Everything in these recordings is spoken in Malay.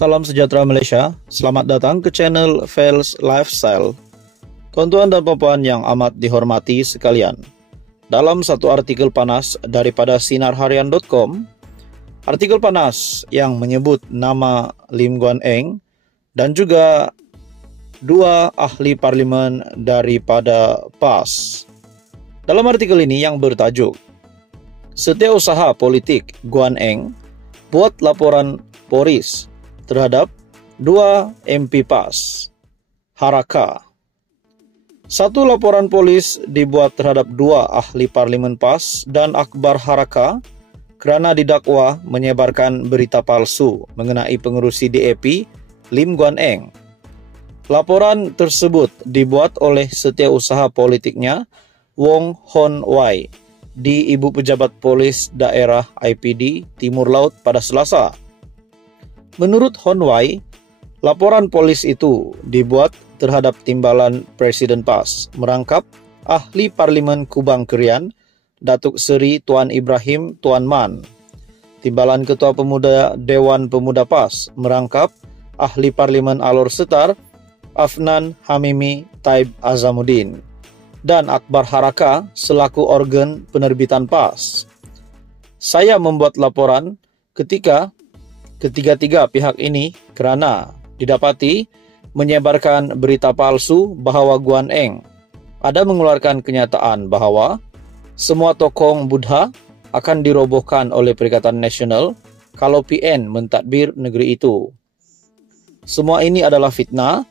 Salam sejahtera Malaysia, selamat datang ke channel Fels Lifestyle. Tuan-tuan dan puan yang amat dihormati sekalian, dalam satu artikel panas daripada sinarharian.com, artikel panas yang menyebut nama Lim Guan Eng dan juga dua ahli parlimen daripada PAS. Dalam artikel ini yang bertajuk Setiausaha Politik Guan Eng buat laporan polis terhadap dua MP PAS, Haraka. Satu laporan polis dibuat terhadap dua ahli parlimen PAS dan Akbar Haraka kerana didakwa menyebarkan berita palsu mengenai pengerusi DAP Lim Guan Eng. Laporan tersebut dibuat oleh setiausaha politiknya Wong Hon Wai di Ibu Pejabat Polis Daerah IPD Timur Laut pada Selasa. Menurut Hon Wai, laporan polis itu dibuat terhadap timbalan Presiden PAS merangkap ahli Parlimen Kubang Kerian Datuk Seri Tuan Ibrahim Tuan Man, timbalan Ketua Pemuda Dewan Pemuda PAS merangkap ahli Parlimen Alor Setar Afnan Hamimi Taib Azamuddin, dan Akbar Haraka selaku organ penerbitan PAS. Saya membuat laporan ketika ketiga-tiga pihak ini kerana didapati menyebarkan berita palsu bahawa Guan Eng ada mengeluarkan kenyataan bahawa semua tokong Buddha akan dirobohkan oleh Perikatan Nasional kalau PN mentadbir negeri itu. Semua ini adalah fitnah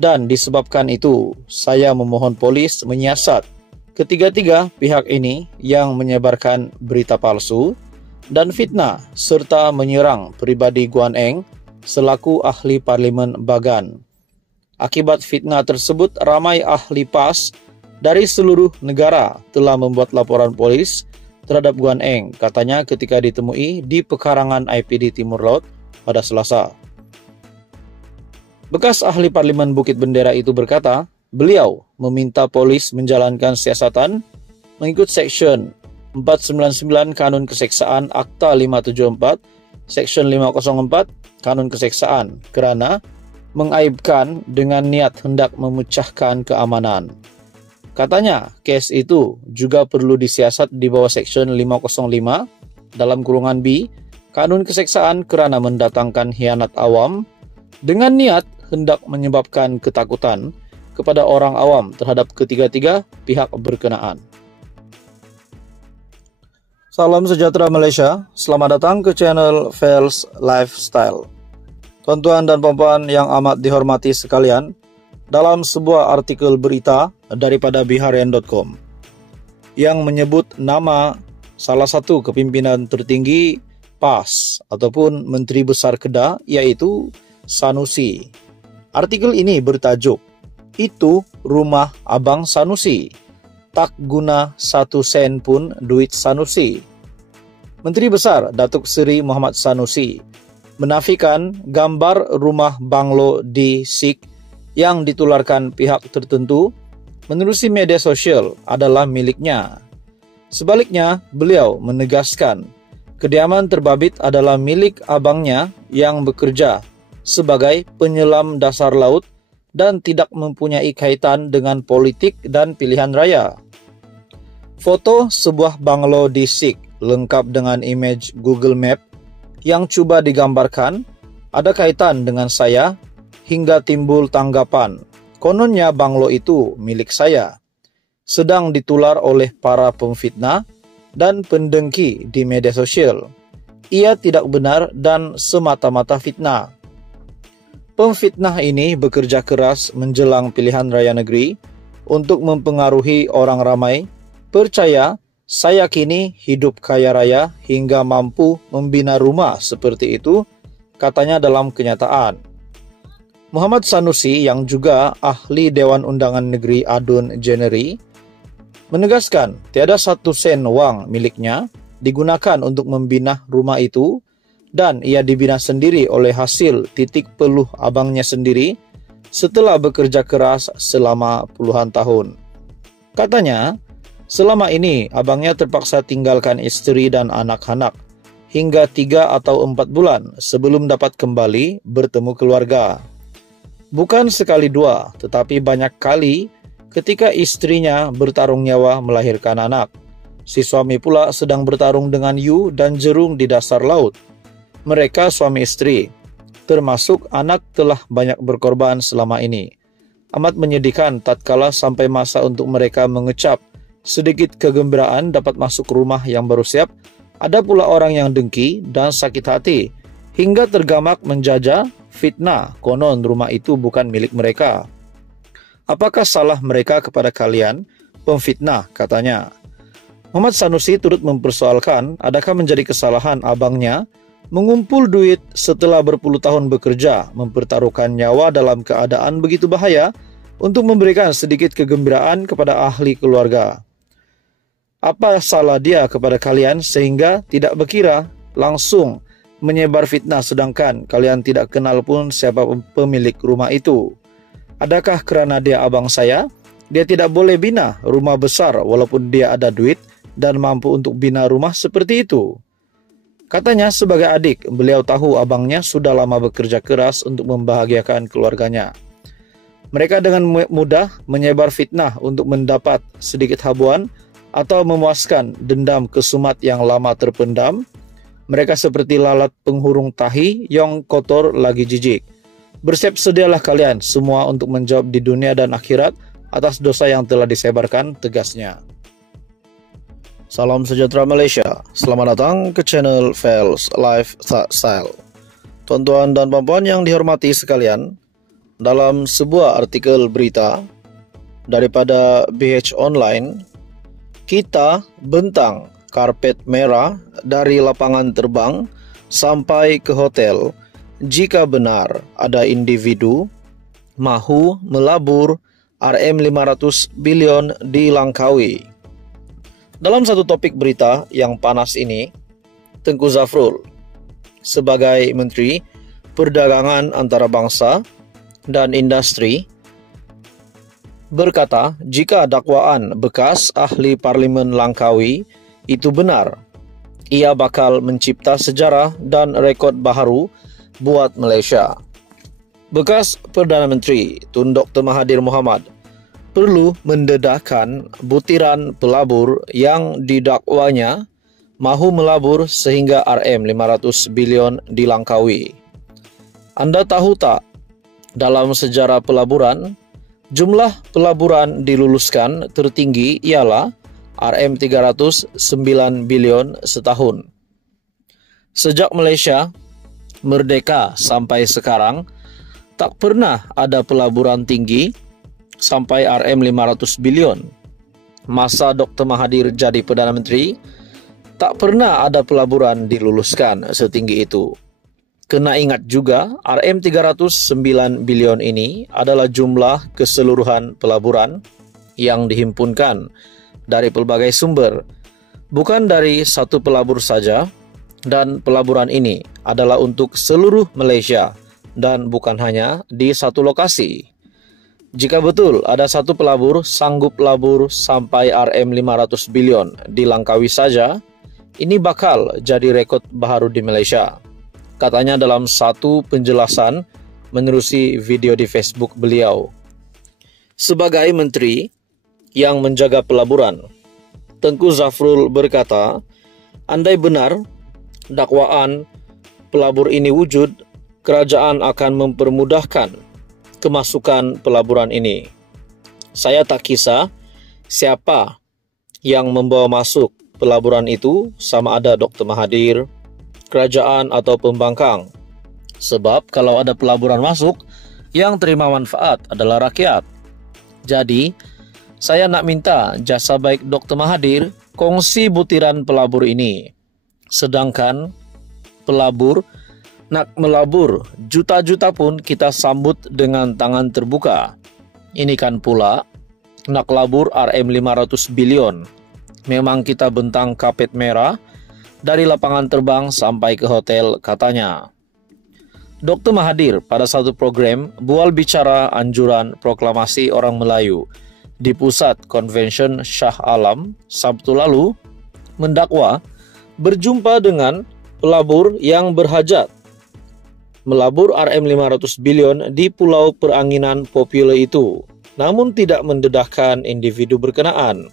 dan disebabkan itu saya memohon polis menyiasat ketiga-tiga pihak ini yang menyebarkan berita palsu dan fitnah serta menyerang peribadi Guan Eng selaku ahli Parlimen Bagan. Akibat fitnah tersebut, ramai ahli PAS dari seluruh negara telah membuat laporan polis terhadap Guan Eng, katanya ketika ditemui di pekarangan IPD Timur Laut pada Selasa. Bekas ahli Parlimen Bukit Bendera itu berkata, beliau meminta polis menjalankan siasatan mengikut Seksyen 499 Kanun Keseksaan Akta 574, Seksyen 504 Kanun Keseksaan kerana mengaibkan dengan niat hendak memecahkan keamanan. Katanya, kes itu juga perlu disiasat di bawah Seksyen 505 dalam kurungan B Kanun Keseksaan kerana mendatangkan hianat awam dengan niat hendak menyebabkan ketakutan kepada orang awam terhadap ketiga-tiga pihak berkenaan. Salam sejahtera Malaysia, selamat datang ke channel Fels Lifestyle. Tuan-tuan dan puan yang amat dihormati sekalian, dalam sebuah artikel berita daripada biharian.com yang menyebut nama salah satu kepimpinan tertinggi PAS ataupun Menteri Besar Kedah iaitu Sanusi. Artikel ini bertajuk, "Itu rumah Abang Sanusi. Tak guna 1 sen pun duit Sanusi." Menteri Besar Datuk Seri Muhammad Sanusi menafikan gambar rumah banglo di Sik yang ditularkan pihak tertentu menerusi media sosial adalah miliknya. Sebaliknya, beliau menegaskan kediaman terbabit adalah milik abangnya yang bekerja sebagai penyelam dasar laut dan tidak mempunyai kaitan dengan politik dan pilihan raya. Foto sebuah banglo di Sik lengkap dengan image Google Map yang cuba digambarkan ada kaitan dengan saya hingga timbul tanggapan, kononnya banglo itu milik saya, sedang ditular oleh para pemfitnah dan pendengki di media sosial. Ia tidak benar dan semata-mata fitnah. Pemfitnah ini bekerja keras menjelang pilihan raya negeri untuk mempengaruhi orang ramai percaya saya kini hidup kaya raya hingga mampu membina rumah seperti itu, katanya dalam kenyataan. Muhammad Sanusi yang juga ahli Dewan Undangan Negeri Adun Jeneri menegaskan tiada 1 sen wang miliknya digunakan untuk membina rumah itu dan ia dibina sendiri oleh hasil titik peluh abangnya sendiri setelah bekerja keras selama puluhan tahun. Katanya, selama ini abangnya terpaksa tinggalkan isteri dan anak-anak hingga 3 atau 4 bulan sebelum dapat kembali bertemu keluarga. Bukan sekali dua, tetapi banyak kali ketika istrinya bertarung nyawa melahirkan anak. Si suami pula sedang bertarung dengan hiu dan jerung di dasar laut. Mereka suami istri, termasuk anak, telah banyak berkorban selama ini. Amat menyedihkan tatkala sampai masa untuk mereka mengecap sedikit kegembiraan dapat masuk rumah yang baru siap. Ada pula orang yang dengki dan sakit hati, hingga tergamak menjajah fitnah konon rumah itu bukan milik mereka. Apakah salah mereka kepada kalian, pemfitnah, katanya. Muhammad Sanusi turut mempersoalkan adakah menjadi kesalahan abangnya mengumpul duit setelah berpuluh tahun bekerja, mempertaruhkan nyawa dalam keadaan begitu bahaya untuk memberikan sedikit kegembiraan kepada ahli keluarga. Apa salah dia kepada kalian sehingga tidak berkira langsung menyebar fitnah sedangkan kalian tidak kenal pun siapa pemilik rumah itu? Adakah kerana dia abang saya, dia tidak boleh bina rumah besar walaupun dia ada duit dan mampu untuk bina rumah seperti itu? Katanya sebagai adik, beliau tahu abangnya sudah lama bekerja keras untuk membahagiakan keluarganya. Mereka dengan mudah menyebar fitnah untuk mendapat sedikit habuan atau memuaskan dendam kesumat yang lama terpendam. Mereka seperti lalat penghurung tahi yang kotor lagi jijik. Bersiap sedialah kalian semua untuk menjawab di dunia dan akhirat atas dosa yang telah disebarkan, tegasnya. Salam sejahtera Malaysia. Selamat datang ke channel Fels Lifestyle. Tuan-tuan dan puan-puan yang dihormati sekalian, dalam sebuah artikel berita daripada BH Online, kita bentang karpet merah dari lapangan terbang sampai ke hotel jika benar ada individu mahu melabur RM500 bilion di Langkawi. Dalam satu topik berita yang panas ini, Tengku Zafrul sebagai Menteri Perdagangan Antarabangsa dan Industri berkata jika dakwaan bekas ahli Parlimen Langkawi itu benar, ia bakal mencipta sejarah dan rekod baharu buat Malaysia. Bekas Perdana Menteri Tun Dr. Mahathir Mohamad perlu mendedahkan butiran pelabur yang didakwanya mahu melabur sehingga RM500 bilion di Langkawi. Anda tahu tak, dalam sejarah pelaburan, jumlah pelaburan diluluskan tertinggi ialah RM309 bilion setahun. Sejak Malaysia merdeka sampai sekarang, tak pernah ada pelaburan tinggi sampai RM500 bilion. Masa Dr. Mahathir jadi Perdana Menteri, tak pernah ada pelaburan diluluskan setinggi itu. Kena ingat juga, RM309 bilion ini adalah jumlah keseluruhan pelaburan yang dihimpunkan dari pelbagai sumber, bukan dari satu pelabur saja, dan pelaburan ini adalah untuk seluruh Malaysia dan bukan hanya di satu lokasi. Jika betul ada satu pelabur sanggup labur sampai RM500 bilion di Langkawi saja, ini bakal jadi rekod baru di Malaysia, katanya dalam satu penjelasan menerusi video di Facebook beliau. Sebagai menteri yang menjaga pelaburan, Tengku Zafrul berkata, andai benar dakwaan pelabur ini wujud, kerajaan akan mempermudahkan kemasukan pelaburan ini. Saya tak kisah siapa yang membawa masuk pelaburan itu, sama ada Dr. Mahathir, kerajaan atau pembangkang. Sebab kalau ada pelaburan masuk, yang terima manfaat adalah rakyat. Jadi, saya nak minta jasa baik Dr. Mahathir kongsi butiran pelabur ini. Sedangkan pelabur nak melabur juta-juta pun kita sambut dengan tangan terbuka. Ini kan pula nak labur RM500 bilion. Memang kita bentang kapet merah dari lapangan terbang sampai ke hotel, katanya. Dr. Mahathir pada satu program bual bicara anjuran proklamasi orang Melayu di Pusat Konvensyen Shah Alam Sabtu lalu mendakwa berjumpa dengan pelabur yang berhajat melabur Rm500 billion di pulau peranginan Popular itu, namun tidak mendedahkan individu berkenaan.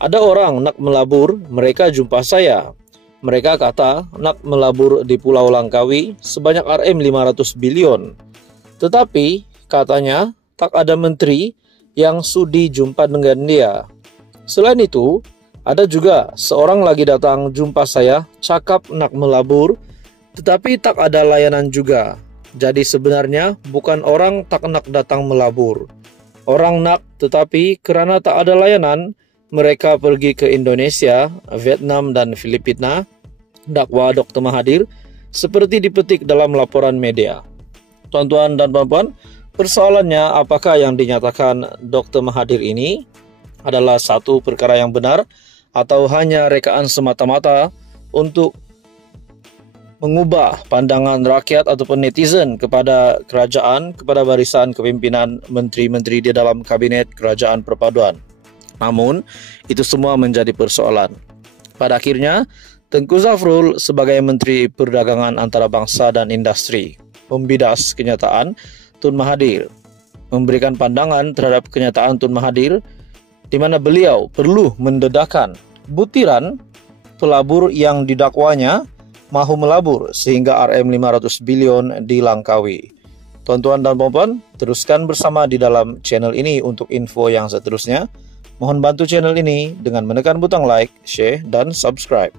Ada orang nak melabur, mereka jumpa saya. Mereka kata nak melabur di Pulau Langkawi sebanyak Rm500 billion. Tetapi katanya tak ada menteri yang sudi jumpa dengan dia. Selain itu, ada juga seorang lagi datang jumpa saya, cakap nak melabur, tetapi tak ada layanan juga. Jadi sebenarnya bukan orang tak nak datang melabur. Orang nak, tetapi kerana tak ada layanan, mereka pergi ke Indonesia, Vietnam dan Filipina. Dakwa Dr. Mahathir seperti dipetik dalam laporan media. Tuan-tuan dan puan-puan, persoalannya apakah yang dinyatakan Dr. Mahathir ini adalah satu perkara yang benar atau hanya rekaan semata-mata untuk mengubah pandangan rakyat ataupun netizen kepada kerajaan, kepada barisan kepimpinan menteri-menteri di dalam kabinet kerajaan perpaduan. Namun, itu semua menjadi persoalan. Pada akhirnya, Tengku Zafrul sebagai Menteri Perdagangan Antarabangsa dan Industri membidas kenyataan Tun Mahathir, memberikan pandangan terhadap kenyataan Tun Mahathir di mana beliau perlu mendedahkan butiran pelabur yang didakwanya mahu melabur sehingga Rm500 billion di Langkawi. Tuan-tuan dan puan-puan, teruskan bersama di dalam channel ini untuk info yang seterusnya. Mohon bantu channel ini dengan menekan butang like, share, dan subscribe.